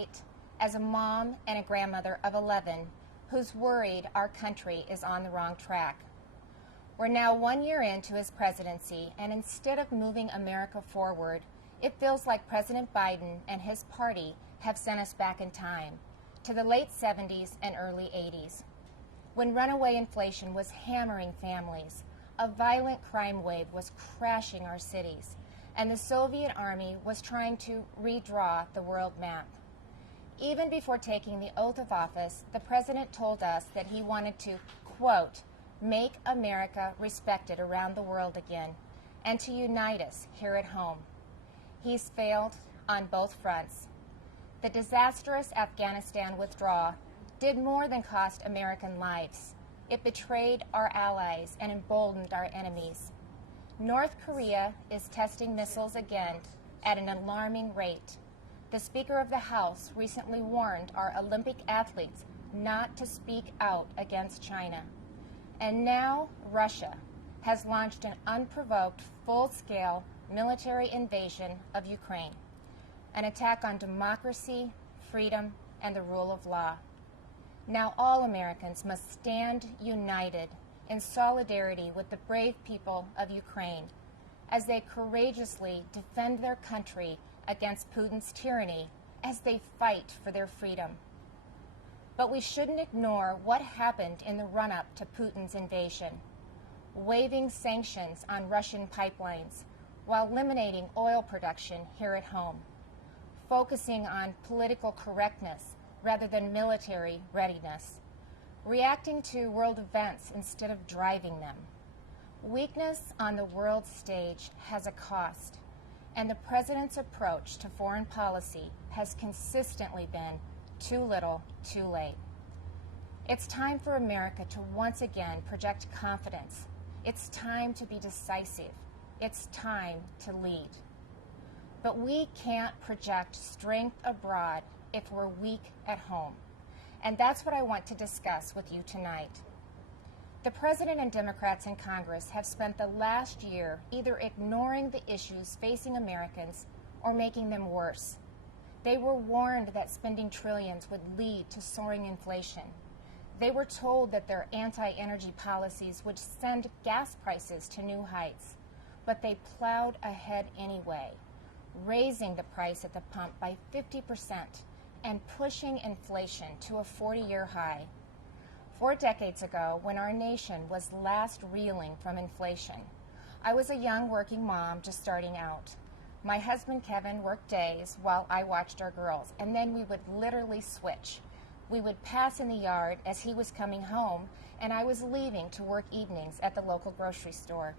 relate as a mom and a grandmother of 11 who's worried our country is on the wrong track. We're now 1 year into his presidency, and instead of moving America forward, it feels like President Biden and his party have sent us back in time to the late 70s and early 80s, when runaway inflation was hammering families, a violent crime wave was crashing our cities, and the Soviet Army was trying to redraw the world map. Even before taking the oath of office, the president told us that he wanted to, quote, make America respected around the world again, and to unite us here at home. He's failed on both fronts. The disastrous Afghanistan withdrawal did more than cost American lives. It betrayed our allies and emboldened our enemies. North Korea is testing missiles again at an alarming rate. The Speaker of the House recently warned our Olympic athletes not to speak out against China. And now Russia has launched an unprovoked, full-scale military invasion of Ukraine, an attack on democracy, freedom, and the rule of law. Now all Americans must stand united in solidarity with the brave people of Ukraine as they courageously defend their country against Putin's tyranny as they fight for their freedom. But we shouldn't ignore what happened in the run-up to Putin's invasion, waiving sanctions on Russian pipelines while eliminating oil production here at home, focusing on political correctness rather than military readiness, reacting to world events instead of driving them. Weakness on the world stage has a cost, and the president's approach to foreign policy has consistently been too little, too late. It's time for America to once again project confidence. It's time to be decisive. It's time to lead. But we can't project strength abroad if we're weak at home. And that's what I want to discuss with you tonight. The President and Democrats in Congress have spent the last year either ignoring the issues facing Americans or making them worse. They were warned that spending trillions would lead to soaring inflation. They were told that their anti-energy policies would send gas prices to new heights, but they plowed ahead anyway, raising the price at the pump by 50% and pushing inflation to a 40-year high. 4 decades ago, when our nation was last reeling from inflation, I was a young working mom just starting out. My husband Kevin worked days while I watched our girls, and then we would literally switch. We would pass in the yard as he was coming home, and I was leaving to work evenings at the local grocery store.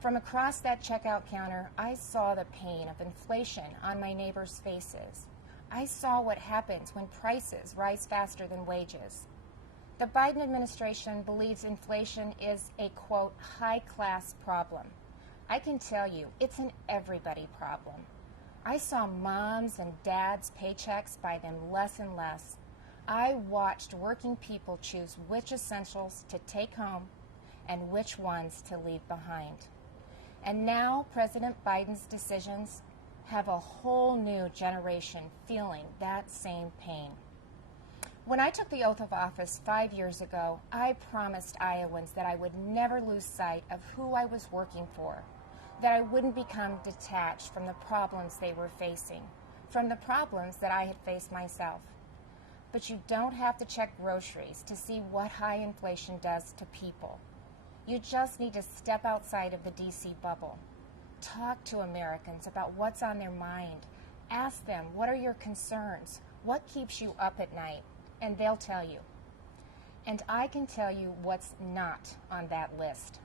From across that checkout counter, I saw the pain of inflation on my neighbors' faces. I saw what happens when prices rise faster than wages. The Biden administration believes inflation is a, quote, high-class problem. I can tell you, it's an everybody problem. I saw moms and dads' paychecks buy them less and less. I watched working people choose which essentials to take home and which ones to leave behind. And now President Biden's decisions have a whole new generation feeling that same pain. When I took the oath of office 5 years ago, I promised Iowans that I would never lose sight of who I was working for, that I wouldn't become detached from the problems they were facing, from the problems that I had faced myself. But you don't have to check groceries to see what high inflation does to people. You just need to step outside of the D.C. bubble. Talk to Americans about what's on their mind. Ask them, what are your concerns? What keeps you up at night? And they'll tell you. And I can tell you what's not on that list.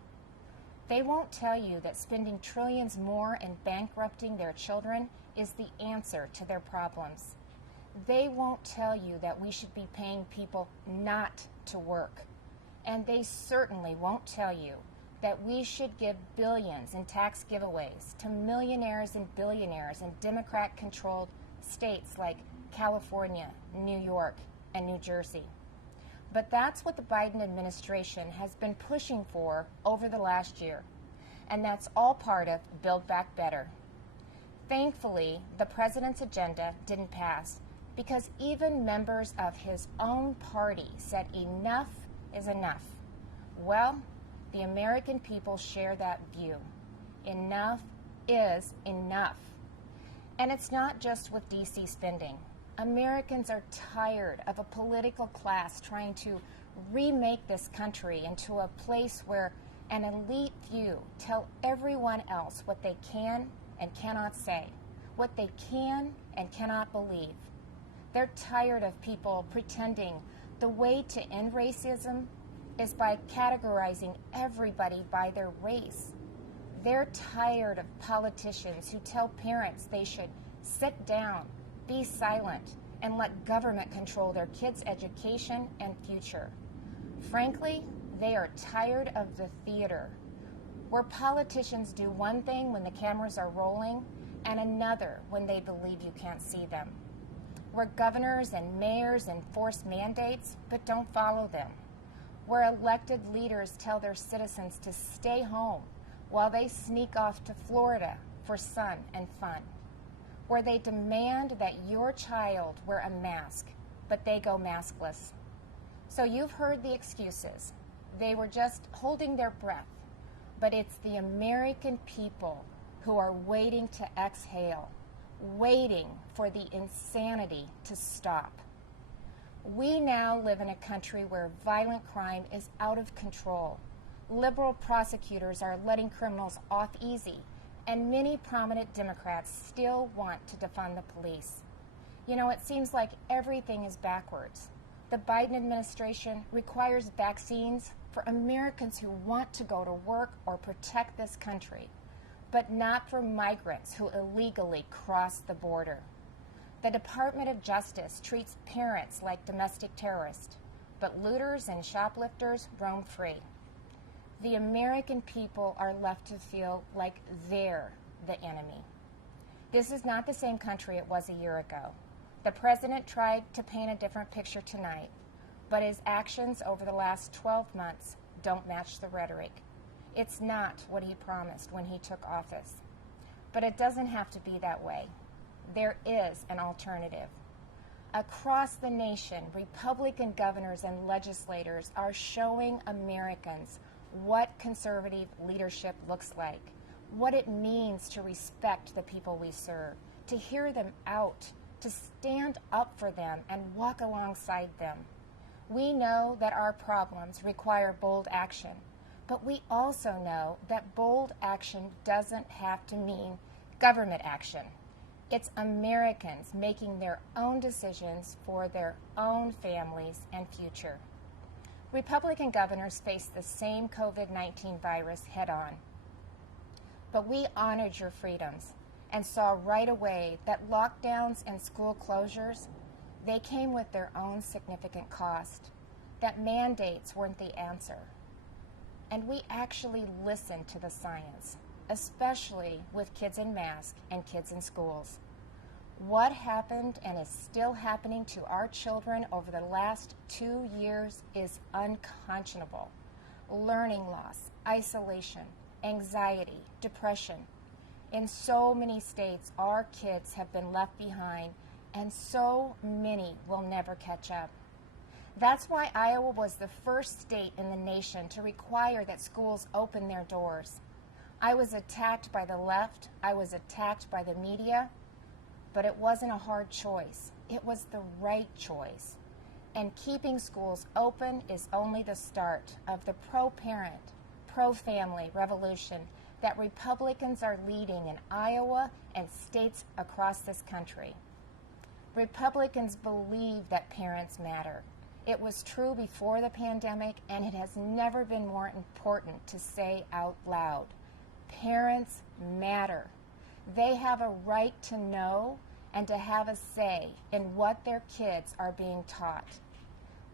They won't tell you that spending trillions more and bankrupting their children is the answer to their problems. They won't tell you that we should be paying people not to work. And they certainly won't tell you that we should give billions in tax giveaways to millionaires and billionaires in Democrat-controlled states like California, New York, and New Jersey. But that's what the Biden administration has been pushing for over the last year, and that's all part of Build Back Better. Thankfully, the president's agenda didn't pass, because even members of his own party said enough is enough. Well, the American people share that view. Enough is enough. And it's not just with D.C. spending. Americans are tired of a political class trying to remake this country into a place where an elite few tell everyone else what they can and cannot say, what they can and cannot believe. They're tired of people pretending the way to end racism is by categorizing everybody by their race. They're tired of politicians who tell parents they should sit down, be silent, and let government control their kids' education and future. Frankly, they are tired of the theater, where politicians do one thing when the cameras are rolling and another when they believe you can't see them. Where governors and mayors enforce mandates but don't follow them. Where elected leaders tell their citizens to stay home while they sneak off to Florida for sun and fun. Where they demand that your child wear a mask, but they go maskless. So you've heard the excuses. They were just holding their breath. But it's the American people who are waiting to exhale, waiting for the insanity to stop. We now live in a country where violent crime is out of control. Liberal prosecutors are letting criminals off easy, and many prominent Democrats still want to defund the police. You know, it seems like everything is backwards. The Biden administration requires vaccines for Americans who want to go to work or protect this country, but not for migrants who illegally cross the border. The Department of Justice treats parents like domestic terrorists, but looters and shoplifters roam free. The American people are left to feel like they're the enemy. This is not the same country it was a year ago. The president tried to paint a different picture tonight, but his actions over the last 12 months don't match the rhetoric. It's not what he promised when he took office. But it doesn't have to be that way. There is an alternative. Across the nation, Republican governors and legislators are showing Americans what conservative leadership looks like, what it means to respect the people we serve, to hear them out, to stand up for them and walk alongside them. We know that our problems require bold action, but we also know that bold action doesn't have to mean government action. It's Americans making their own decisions for their own families and future. Republican governors face the same COVID-19 virus head-on. But we honored your freedoms and saw right away that lockdowns and school closures, they came with their own significant cost, that mandates weren't the answer. And we actually listened to the science, especially with kids in masks and kids in schools. What happened and is still happening to our children over the last 2 years is unconscionable. Learning loss, isolation, anxiety, depression. In so many states, our kids have been left behind, and so many will never catch up. That's why Iowa was the first state in the nation to require that schools open their doors. I was attacked by the left, I was attacked by the media, but it wasn't a hard choice. It was the right choice. And keeping schools open is only the start of the pro-parent, pro-family revolution that Republicans are leading in Iowa and states across this country. Republicans believe that parents matter. It was true before the pandemic, and it has never been more important to say out loud. Parents matter. They have a right to know and to have a say in what their kids are being taught.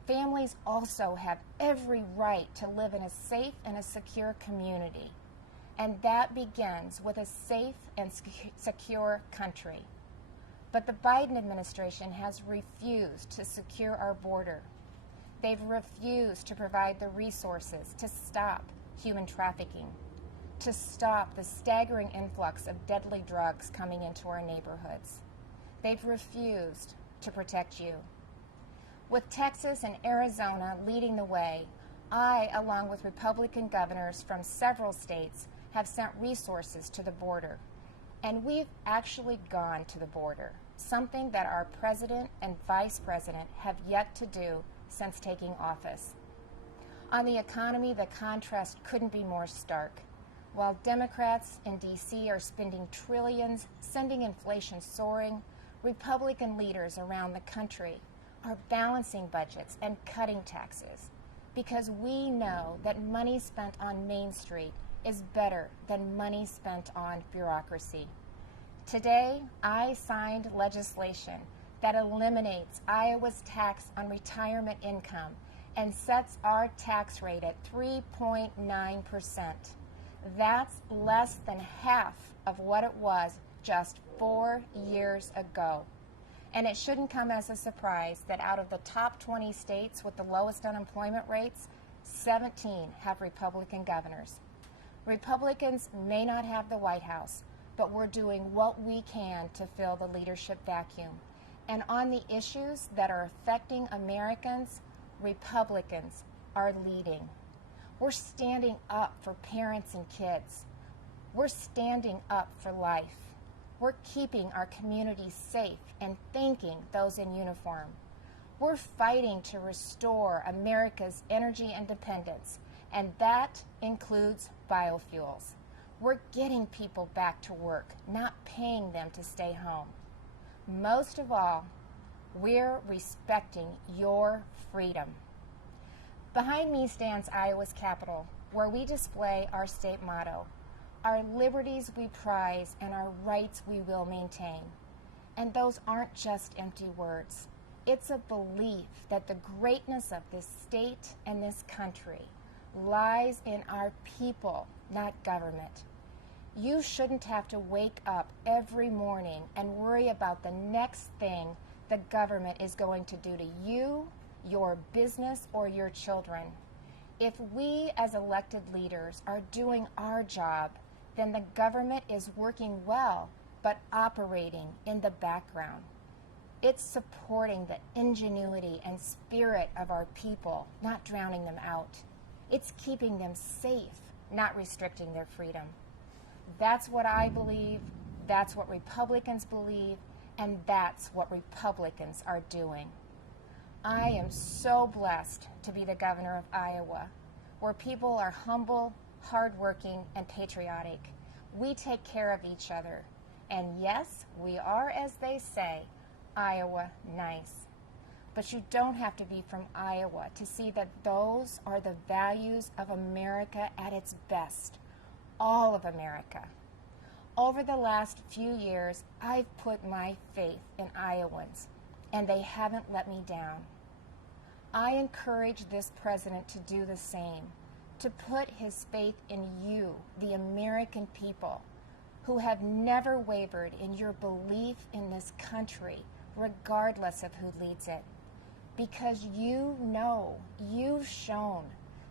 Families also have every right to live in a safe and a secure community, and that begins with a safe and secure country. But the Biden administration has refused to secure our border. They've refused to provide the resources to stop human trafficking, to stop the staggering influx of deadly drugs coming into our neighborhoods. They've refused to protect you. With Texas and Arizona leading the way, I, along with Republican governors from several states, have sent resources to the border. And we've actually gone to the border, something that our president and vice president have yet to do since taking office. On the economy, the contrast couldn't be more stark. While Democrats in D.C. are spending trillions, sending inflation soaring, Republican leaders around the country are balancing budgets and cutting taxes, because we know that money spent on Main Street is better than money spent on bureaucracy. Today, I signed legislation that eliminates Iowa's tax on retirement income and sets our tax rate at 3.9%. That's less than half of what it was just 4 years ago. And it shouldn't come as a surprise that out of the top 20 states with the lowest unemployment rates, 17 have Republican governors. Republicans may not have the White House, but we're doing what we can to fill the leadership vacuum. And on the issues that are affecting Americans, Republicans are leading. We're standing up for parents and kids. We're standing up for life. We're keeping our communities safe and thanking those in uniform. We're fighting to restore America's energy independence, and that includes biofuels. We're getting people back to work, not paying them to stay home. Most of all, we're respecting your freedom. Behind me stands Iowa's Capitol, where we display our state motto, our liberties we prize and our rights we will maintain. And those aren't just empty words. It's a belief that the greatness of this state and this country lies in our people, not government. You shouldn't have to wake up every morning and worry about the next thing the government is going to do to you, your business, or your children. If we as elected leaders are doing our job, then the government is working well, but operating in the background. It's supporting the ingenuity and spirit of our people, not drowning them out. It's keeping them safe, not restricting their freedom. That's what I believe, that's what Republicans believe, and that's what Republicans are doing. I am so blessed to be the governor of Iowa, where people are humble, hardworking, and patriotic. We take care of each other. And yes, we are, as they say, Iowa nice. But you don't have to be from Iowa to see that those are the values of America at its best. All of America. Over the last few years, I've put my faith in Iowans, and they haven't let me down. I encourage this president to do the same, to put his faith in you, the American people, who have never wavered in your belief in this country, regardless of who leads it. Because you know, you've shown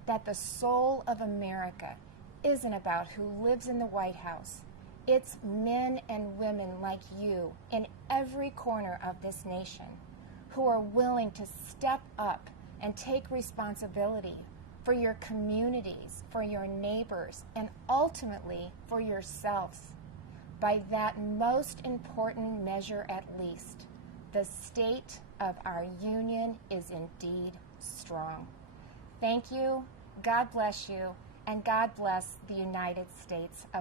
that the soul of America isn't about who lives in the White House. It's men and women like you in every corner of this nation who are willing to step up and take responsibility for your communities, for your neighbors, and ultimately for yourselves. By that most important measure at least, the state of our union is indeed strong. Thank you, God bless you, and God bless the United States of America.